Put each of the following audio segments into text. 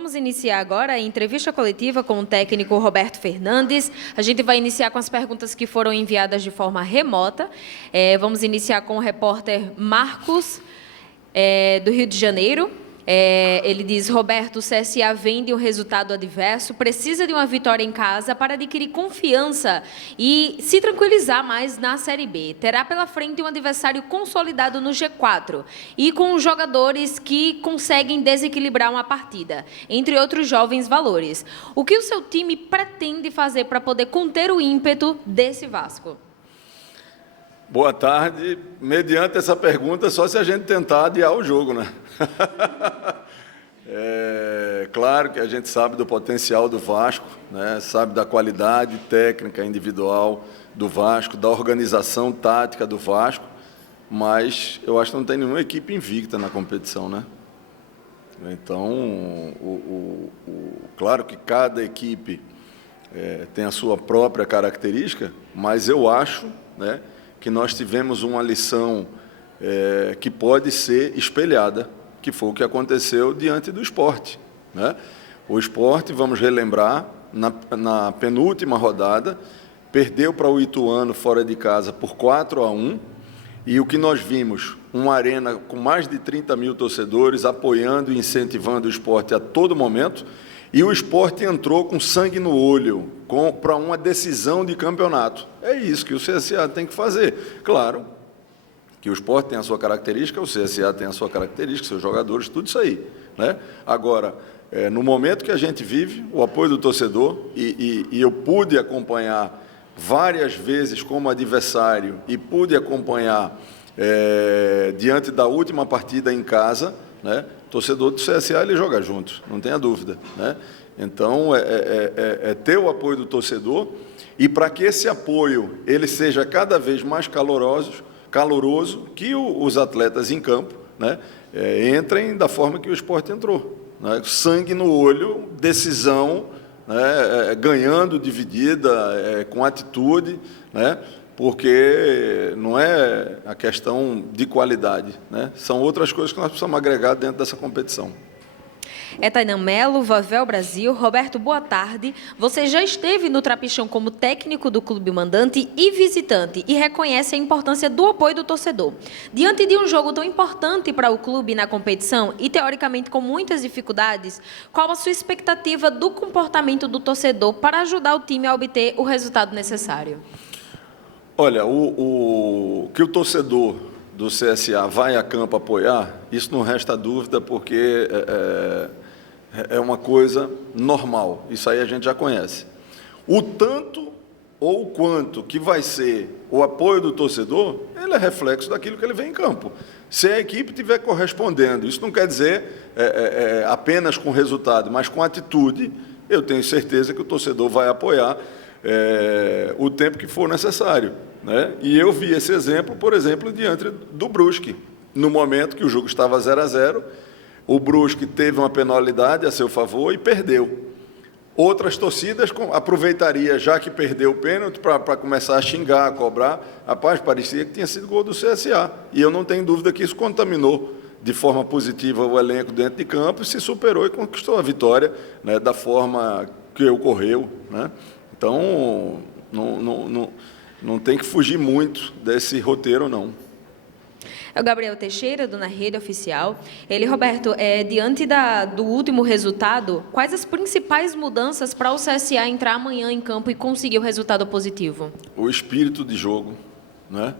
Vamos iniciar agora a entrevista coletiva com o técnico Roberto Fernandes. A gente vai iniciar com as perguntas que foram enviadas de forma remota. Vamos iniciar com o repórter Marcos, do Rio de Janeiro. Ele diz: Roberto, o CSA vem de um resultado adverso, precisa de uma vitória em casa para adquirir confiança e se tranquilizar mais na Série B. Terá pela frente um adversário consolidado no G4 e com jogadores que conseguem desequilibrar uma partida, entre outros jovens valores. O que o seu time pretende fazer para poder conter o ímpeto desse Vasco? Boa tarde. Mediante essa pergunta, só se a gente tentar adiar o jogo, né? Claro que a gente sabe do potencial do Vasco, né? Sabe da qualidade técnica individual do Vasco, da organização tática do Vasco, mas eu acho que não tem nenhuma equipe invicta na competição, né? Então, claro que cada equipe tem a sua própria característica, mas eu acho, né, que nós tivemos uma lição que pode ser espelhada, que foi o que aconteceu diante do Sport, né? O Sport, vamos relembrar, na penúltima rodada, perdeu para o Ituano fora de casa por 4-1, e o que nós vimos, uma arena com mais de 30 mil torcedores apoiando e incentivando o Sport a todo momento, e o Sport entrou com sangue no olho para uma decisão de campeonato. É isso que o CSA tem que fazer. Claro que o Sport tem a sua característica, o CSA tem a sua característica, seus jogadores, tudo isso aí, né? Agora, no momento que a gente vive, o apoio do torcedor, e eu pude acompanhar várias vezes como adversário e pude acompanhar diante da última partida em casa, né? O torcedor do CSA, ele joga junto, não tenha dúvida, né? Então, ter o apoio do torcedor, e para que esse apoio ele seja cada vez mais caloroso, que os atletas em campo, né, entrem da forma que o Sport entrou, né? Sangue no olho, decisão, né, ganhando dividida, com atitude, né? Porque não é a questão de qualidade, né? São outras coisas que nós precisamos agregar dentro dessa competição. Tainan Melo, Vavel Brasil. Roberto, boa tarde. Você já esteve no Trapichão como técnico do clube mandante e visitante e reconhece a importância do apoio do torcedor. Diante de um jogo tão importante para o clube na competição e, teoricamente, com muitas dificuldades, qual a sua expectativa do comportamento do torcedor para ajudar o time a obter o resultado necessário? Olha, que o torcedor do CSA vai a campo apoiar, isso não resta dúvida, porque é uma coisa normal, isso aí a gente já conhece. O tanto ou o quanto que vai ser o apoio do torcedor, ele é reflexo daquilo que ele vê em campo. Se a equipe estiver correspondendo, isso não quer dizer apenas com resultado, mas com atitude, eu tenho certeza que o torcedor vai apoiar o tempo que for necessário, né? E eu vi esse exemplo, por exemplo, diante do Brusque. No momento que o jogo estava 0-0, o Brusque teve uma penalidade a seu favor e perdeu. Outras torcidas aproveitariam, já que perdeu o pênalti, para começar a xingar, a cobrar. Rapaz, parecia que tinha sido gol do CSA. E eu não tenho dúvida que isso contaminou de forma positiva o elenco dentro de campo e se superou e conquistou a vitória, né, da forma que ocorreu, né? Então, não tem que fugir muito desse roteiro, não. É o Gabriel Teixeira, do Na Rede Oficial. Roberto, diante do último resultado, quais as principais mudanças para o CSA entrar amanhã em campo e conseguir o resultado positivo? O espírito de jogo, né?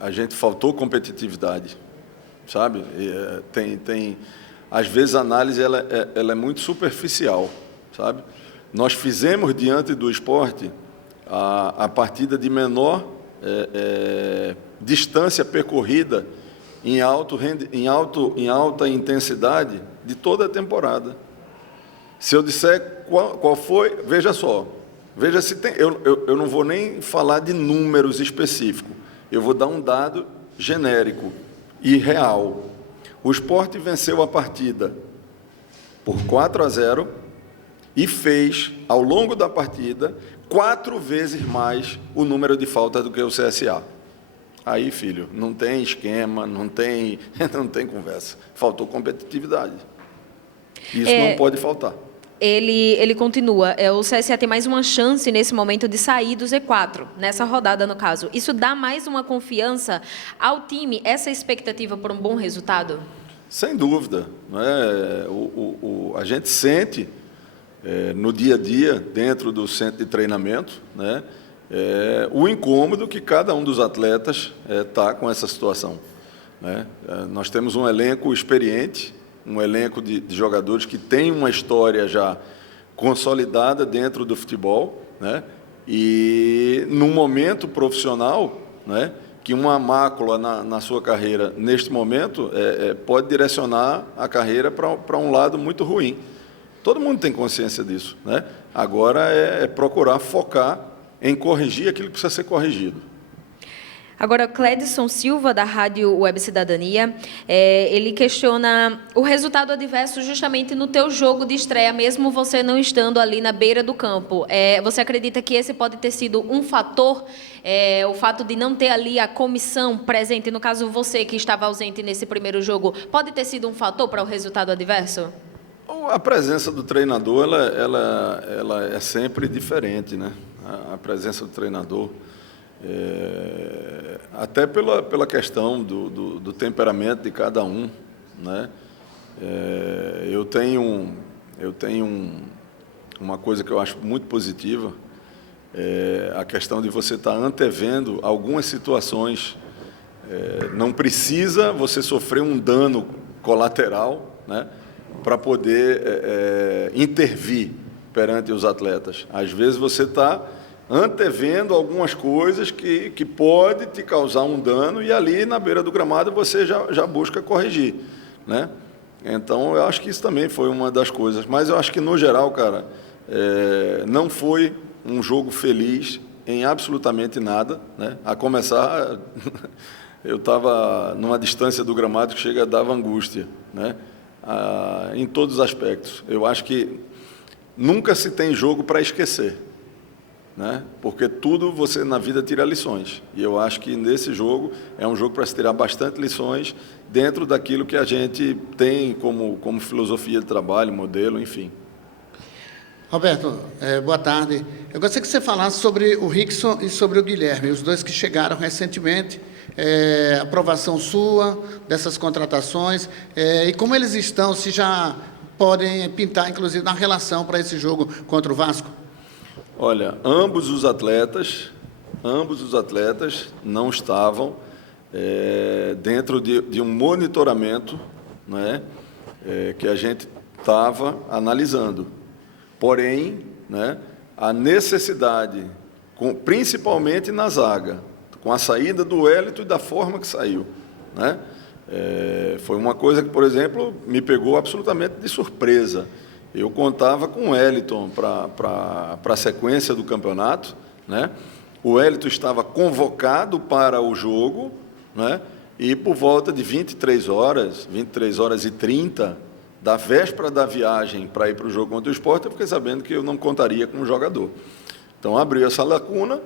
A gente faltou competitividade, sabe? Às vezes a análise ela é muito superficial, sabe? Nós fizemos diante do Sport a partida de menor distância percorrida em alta intensidade de toda a temporada. Se eu disser qual foi, veja só, veja se tem. Eu não vou nem falar de números específicos, eu vou dar um dado genérico e real. O Sport venceu a partida por 4-0 e fez, ao longo da partida, 4 vezes mais o número de faltas do que o CSA. Aí, filho, não tem esquema, não tem conversa. Faltou competitividade. Isso não pode faltar. Ele continua, o CSA tem mais uma chance nesse momento de sair do Z4, nessa rodada no caso. Isso dá mais uma confiança ao time, essa expectativa por um bom resultado? Sem dúvida. Né? A gente sente no dia a dia, dentro do centro de treinamento, né, o incômodo que cada um dos atletas está com essa situação. Né? Nós temos um elenco experiente, um elenco de jogadores que tem uma história já consolidada dentro do futebol, né? E num momento profissional, né, que uma mácula na sua carreira, neste momento, pode direcionar a carreira para um lado muito ruim. Todo mundo tem consciência disso, né? Agora é procurar focar em corrigir aquilo que precisa ser corrigido. Agora, Cledson Silva, da Rádio Web Cidadania, ele questiona o resultado adverso justamente no teu jogo de estreia, mesmo você não estando ali na beira do campo. Você acredita que esse pode ter sido um fator, o fato de não ter ali a comissão presente, no caso você que estava ausente nesse primeiro jogo, pode ter sido um fator para o resultado adverso? A presença do treinador, ela é sempre diferente, né? A presença do treinador... até pela questão do temperamento de cada um, né? Eu tenho uma coisa que eu acho muito positiva, a questão de você estar antevendo algumas situações. Não precisa você sofrer um dano colateral, né, para poder intervir perante os atletas. Às vezes você está antevendo algumas coisas que pode te causar um dano e ali na beira do gramado você já busca corrigir, né? Então, eu acho que isso também foi uma das coisas. Mas eu acho que, no geral, cara, não foi um jogo feliz em absolutamente nada, né? A começar, eu estava numa distância do gramado que chega a dar angústia, né? Em todos os aspectos. Eu acho que nunca se tem jogo para esquecer, né? Porque tudo você na vida tira lições, e eu acho que nesse jogo é um jogo para se tirar bastante lições dentro daquilo que a gente tem como filosofia de trabalho, modelo, enfim. Roberto, boa tarde. Eu gostaria que você falasse sobre o Rickson e sobre o Guilherme, os dois que chegaram recentemente, aprovação sua dessas contratações, e como eles estão, se já podem pintar, inclusive, na relação para esse jogo contra o Vasco. Olha, ambos os atletas não estavam dentro de um monitoramento, né, que a gente estava analisando. Porém, né, a necessidade, principalmente na zaga, com a saída do Wellington e da forma que saiu, né, foi uma coisa que, por exemplo, me pegou absolutamente de surpresa. Eu contava com o Wellington para a sequência do campeonato, né? O Wellington estava convocado para o jogo, né? E por volta de 23 horas e 30, da véspera da viagem para ir para o jogo contra o Sport, eu fiquei sabendo que eu não contaria com o jogador. Então, abriu essa lacuna,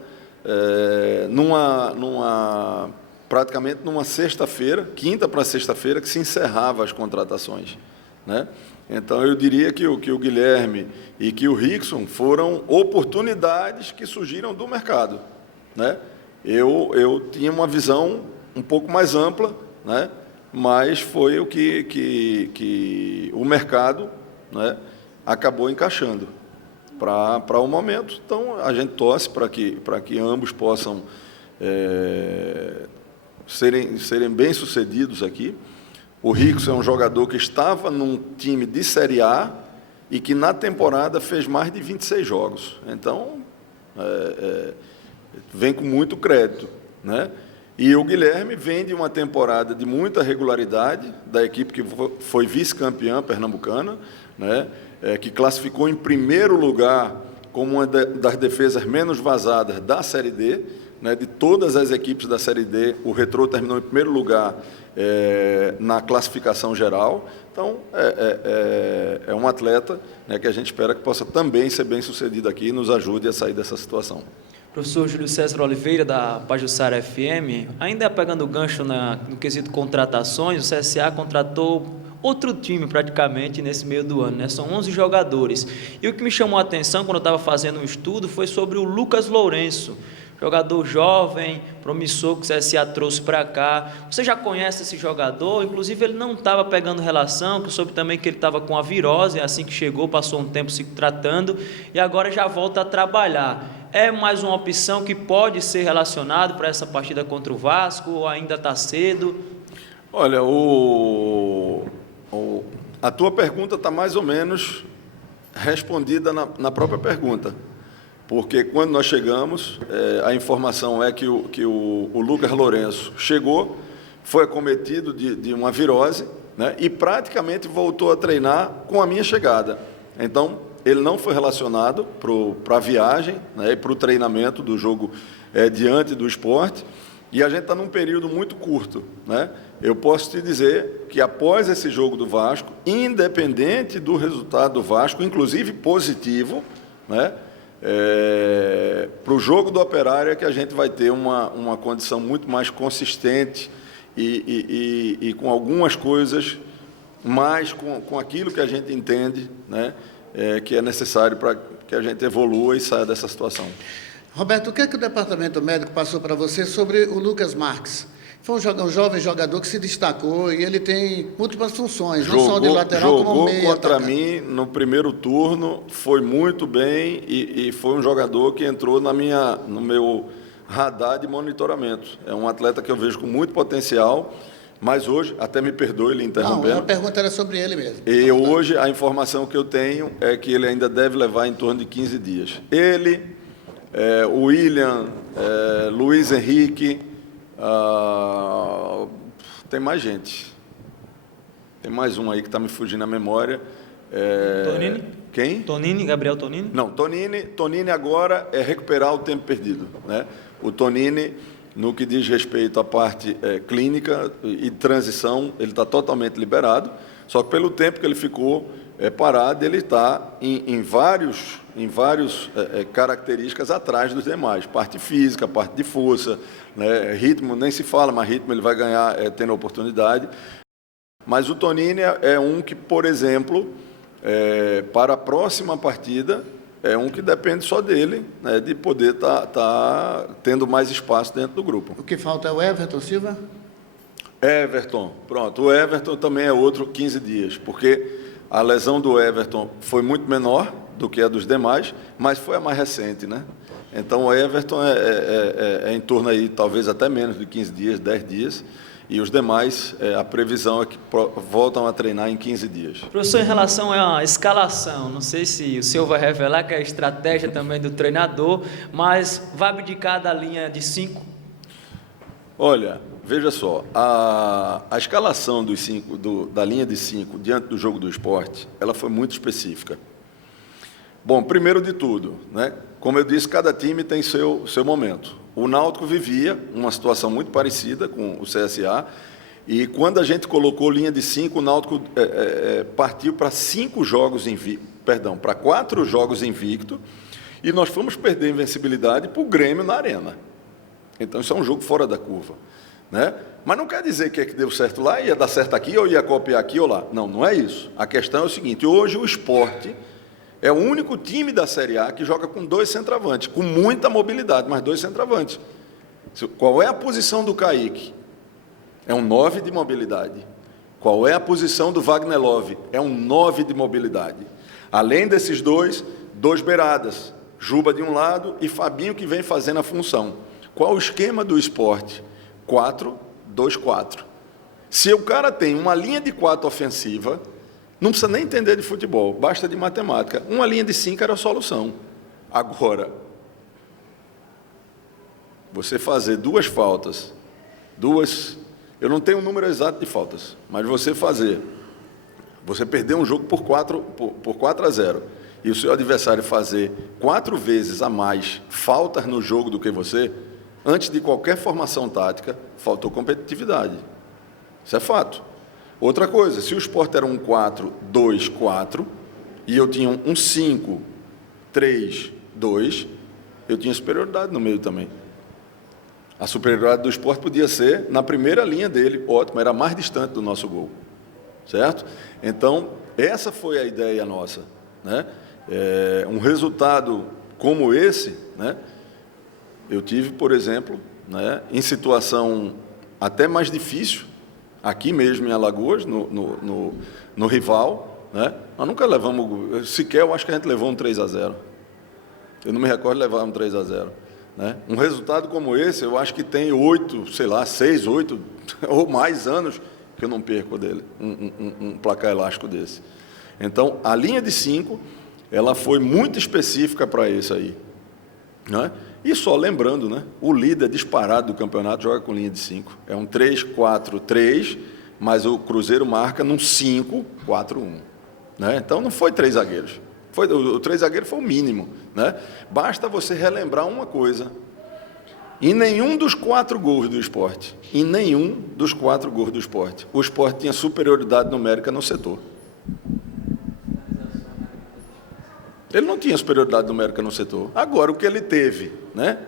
praticamente numa sexta-feira, quinta para sexta-feira, que se encerrava as contratações, né? Então, eu diria que o Guilherme e que o Rickson foram oportunidades que surgiram do mercado, né? Eu tinha uma visão um pouco mais ampla, né? Mas foi o que o mercado, né, acabou encaixando para o momento. Então, a gente torce para que ambos possam serem bem-sucedidos aqui. O Rickson é um jogador que estava num time de Série A e que na temporada fez mais de 26 jogos. Então, vem com muito crédito, né? E o Guilherme vem de uma temporada de muita regularidade, da equipe que foi vice-campeã pernambucana, né? Que classificou em primeiro lugar como uma das defesas menos vazadas da Série D, né? De todas as equipes da Série D, o Retrô terminou em primeiro lugar na classificação geral. Então, é um atleta, né, que a gente espera que possa também ser bem-sucedido aqui e nos ajude a sair dessa situação. Professor Júlio César Oliveira, da Pajuçara FM, ainda pegando o gancho no quesito contratações, o CSA contratou outro time praticamente nesse meio do ano, né? São 11 jogadores. E o que me chamou a atenção quando eu estava fazendo um estudo foi sobre o Lucas Lourenço, jogador jovem, promissor, que o CSA trouxe para cá. Você já conhece esse jogador? Inclusive, ele não estava pegando relação, que eu soube também que ele estava com a virose, assim que chegou, passou um tempo se tratando, e agora já volta a trabalhar. É mais uma opção que pode ser relacionado para essa partida contra o Vasco, ou ainda está cedo? Olha, a tua pergunta está mais ou menos respondida na própria pergunta. Porque quando nós chegamos, a informação é que o Lucas Lourenço chegou, foi acometido de uma virose, né, e praticamente voltou a treinar com a minha chegada. Então, ele não foi relacionado para a viagem, né, e para o treinamento do jogo diante do Sport, e a gente está num período muito curto, né? Eu posso te dizer que após esse jogo do Vasco, independente do resultado do Vasco, inclusive positivo, né, para o jogo do Operário é que a gente vai ter uma condição muito mais consistente e com algumas coisas mais com aquilo que a gente entende, né, que é necessário para que a gente evolua e saia dessa situação. Roberto, o que é que o departamento médico passou para você sobre o Lucas Marques? Foi um jovem jogador que se destacou e ele tem múltiplas funções, não só de lateral como meia. Jogou contra mim no primeiro turno, foi muito bem e foi um jogador que entrou no meu radar de monitoramento. É um atleta que eu vejo com muito potencial, mas hoje, até me perdoe ele interrompendo. Não, a pergunta era sobre ele mesmo. E hoje a informação que eu tenho é que ele ainda deve levar em torno de 15 dias. Ele, o William, Luiz Henrique... tem mais gente. Tem mais um aí que está me fugindo a memória. Tonini? Quem? Tonini, Gabriel Tonini? Não, Tonini agora é recuperar o tempo perdido, né? O Tonini, no que diz respeito à parte clínica e transição, ele está totalmente liberado, só que pelo tempo que ele ficou parado, ele está em vários características atrás dos demais, parte física, parte de força, né, ritmo, nem se fala, mas ritmo ele vai ganhar tendo a oportunidade. Mas o Tonini é um que, por exemplo, para a próxima partida, é um que depende só dele, né, de poder tá tendo mais espaço dentro do grupo. O que falta é o Everton Silva? Everton, pronto. O Everton também é outro 15 dias, porque a lesão do Everton foi muito menor do que a dos demais, mas foi a mais recente, né? Então, o Everton é em torno aí, talvez até menos de 15 dias, 10 dias, e os demais, a previsão é que voltam a treinar em 15 dias. Professor, em relação à escalação, não sei se o senhor vai revelar que é a estratégia também do treinador, mas vai abdicar da linha de 5? Olha, veja só, a escalação dos 5, da linha de 5 diante do jogo do Sport, ela foi muito específica. Bom, primeiro de tudo, né, como eu disse, cada time tem seu momento. O Náutico vivia uma situação muito parecida com o CSA, e quando a gente colocou linha de 5, o Náutico partiu para 4 jogos invicto, e nós fomos perder a invencibilidade para o Grêmio na Arena. Então, isso é um jogo fora da curva, né? Mas não quer dizer que deu certo lá, ia dar certo aqui, ou ia copiar aqui ou lá. Não, não é isso. A questão é o seguinte, hoje o Sport é o único time da Série A que joga com 2 centroavantes, com muita mobilidade, mas 2 centroavantes. Qual é a posição do Kaique? É um 9 de mobilidade. Qual é a posição do Wagner Love? É um 9 de mobilidade. Além desses 2 beiradas, Juba de um lado e Fabinho que vem fazendo a função. Qual o esquema do Sport? 4-2-4. Se o cara tem uma linha de 4 ofensiva, não precisa nem entender de futebol, basta de matemática. Uma linha de 5 era a solução. Agora, você fazer 2 faltas, eu não tenho o número exato de faltas, mas você perder um jogo por 4-0, e o seu adversário fazer 4 vezes a mais faltas no jogo do que você, antes de qualquer formação tática, faltou competitividade. Isso é fato. Outra coisa, se o Sport era um 4-2-4 e eu tinha um 5-3-2, eu tinha superioridade no meio também. A superioridade do Sport podia ser na primeira linha dele, ótimo, era mais distante do nosso gol. certo? Então, essa foi a ideia nossa, né? Um resultado como esse, né? Eu tive, por exemplo, né, em situação até mais difícil, aqui mesmo em Alagoas, no rival, né? Nós nunca levamos, sequer eu acho que a gente levou um 3-0. Eu não me recordo de levar um 3-0. Né? Um resultado como esse, eu acho que tem 8, sei lá, 6, 8 ou mais anos que eu não perco dele, um placar elástico desse. Então, a linha de 5, ela foi muito específica para isso aí. Né? E só lembrando, né, o líder disparado do campeonato joga com linha de 5. É um 3-4-3, mas o Cruzeiro marca num 5-4-1. Né? Então, não foi 3 zagueiros. O 3 zagueiros foi o mínimo. Né? Basta você relembrar uma coisa. Em nenhum dos 4 gols do Sport, o Sport tinha superioridade numérica no setor. Ele não tinha superioridade numérica no setor. Agora, o que ele teve, né?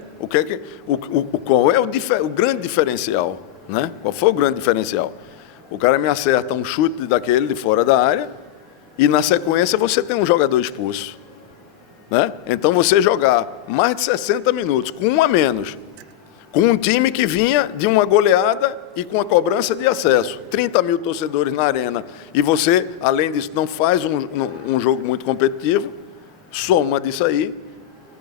Qual é o grande diferencial? Né? Qual foi o grande diferencial? O cara me acerta um chute daquele de fora da área e, na sequência, você tem um jogador expulso. Né? Então, você jogar mais de 60 minutos, com um a menos, com um time que vinha de uma goleada e com a cobrança de acesso, 30 mil torcedores na arena, e você, além disso, não faz um jogo muito competitivo, soma disso aí,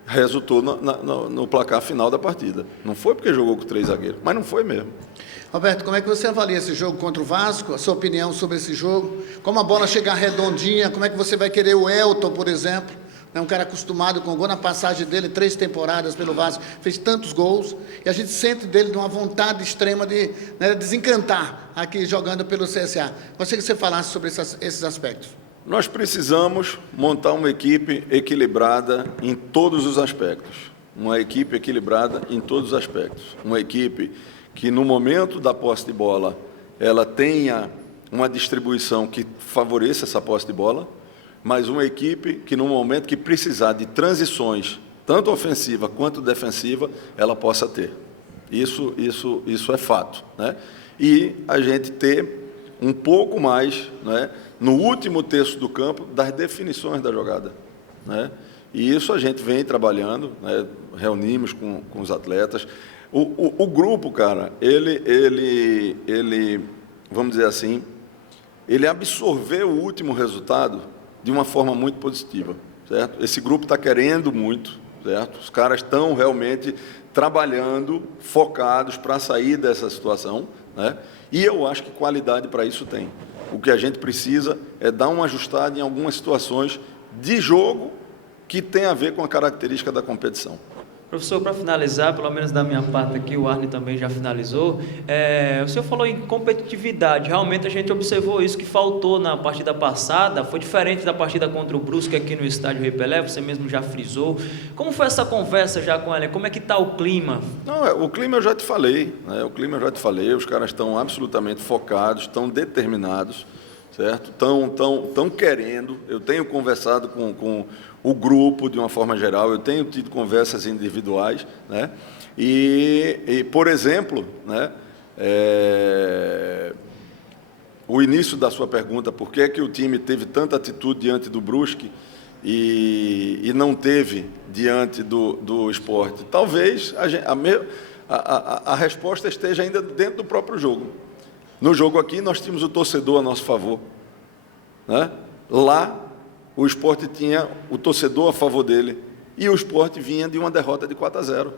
resultou no placar final da partida. Não foi porque jogou com 3 zagueiros, mas não foi mesmo. Roberto, como é que você avalia esse jogo contra o Vasco? A sua opinião sobre esse jogo? Como a bola chegar redondinha, como é que você vai querer o Elton, por exemplo? É um cara acostumado com gol, na passagem dele, 3 temporadas pelo Vasco, fez tantos gols, e a gente sente dele de uma vontade extrema de, né, desencantar aqui jogando pelo CSA. Gostaria que você falasse sobre esses aspectos. Nós precisamos montar uma equipe equilibrada em todos os aspectos. Uma equipe equilibrada em todos os aspectos. Uma equipe que, no momento da posse de bola, ela tenha uma distribuição que favoreça essa posse de bola, mas uma equipe que, no momento que precisar de transições, tanto ofensiva quanto defensiva, ela possa ter. Isso é fato. Né? E a gente ter um pouco mais, né, no último terço do campo, das definições da jogada. Né? E isso a gente vem trabalhando, né, reunimos com os atletas. O grupo, cara, ele, vamos dizer assim, ele absorveu o último resultado de uma forma muito positiva, certo? Esse grupo está querendo muito, certo? Os caras estão realmente trabalhando, focados para sair dessa situação, né? E eu acho que qualidade para isso tem. O que a gente precisa é dar uma ajustada em algumas situações de jogo que tem a ver com a característica da competição. Professor, para finalizar, pelo menos da minha parte aqui, o Arne também já finalizou, o senhor falou em competitividade, realmente a gente observou isso que faltou na partida passada, foi diferente da partida contra o Brusque aqui no estádio Rei Pelé, você mesmo já frisou. Como foi essa conversa já com ela? Como é que está o clima? Não, o clima eu já te falei, né? Os caras estão absolutamente focados, estão determinados, certo? Estão querendo. Eu tenho conversado com o grupo de uma forma geral, eu tenho tido conversas individuais, né? E por exemplo, né, o início da sua pergunta, por que é que o time teve tanta atitude diante do Brusque e não teve diante do Sport? Talvez a resposta esteja ainda dentro do próprio jogo. No jogo aqui, nós tínhamos o torcedor a nosso favor. Né? Lá, o Sport tinha o torcedor a favor dele. E o Sport vinha de uma derrota de 4-0.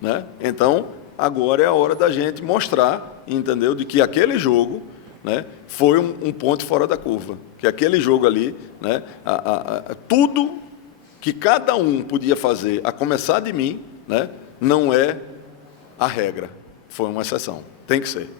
Né? Então, agora é a hora da gente mostrar, entendeu, de que aquele jogo, né, foi um ponto fora da curva. Que aquele jogo ali, né, tudo que cada um podia fazer, a começar de mim, né, não é a regra. Foi uma exceção. Tem que ser.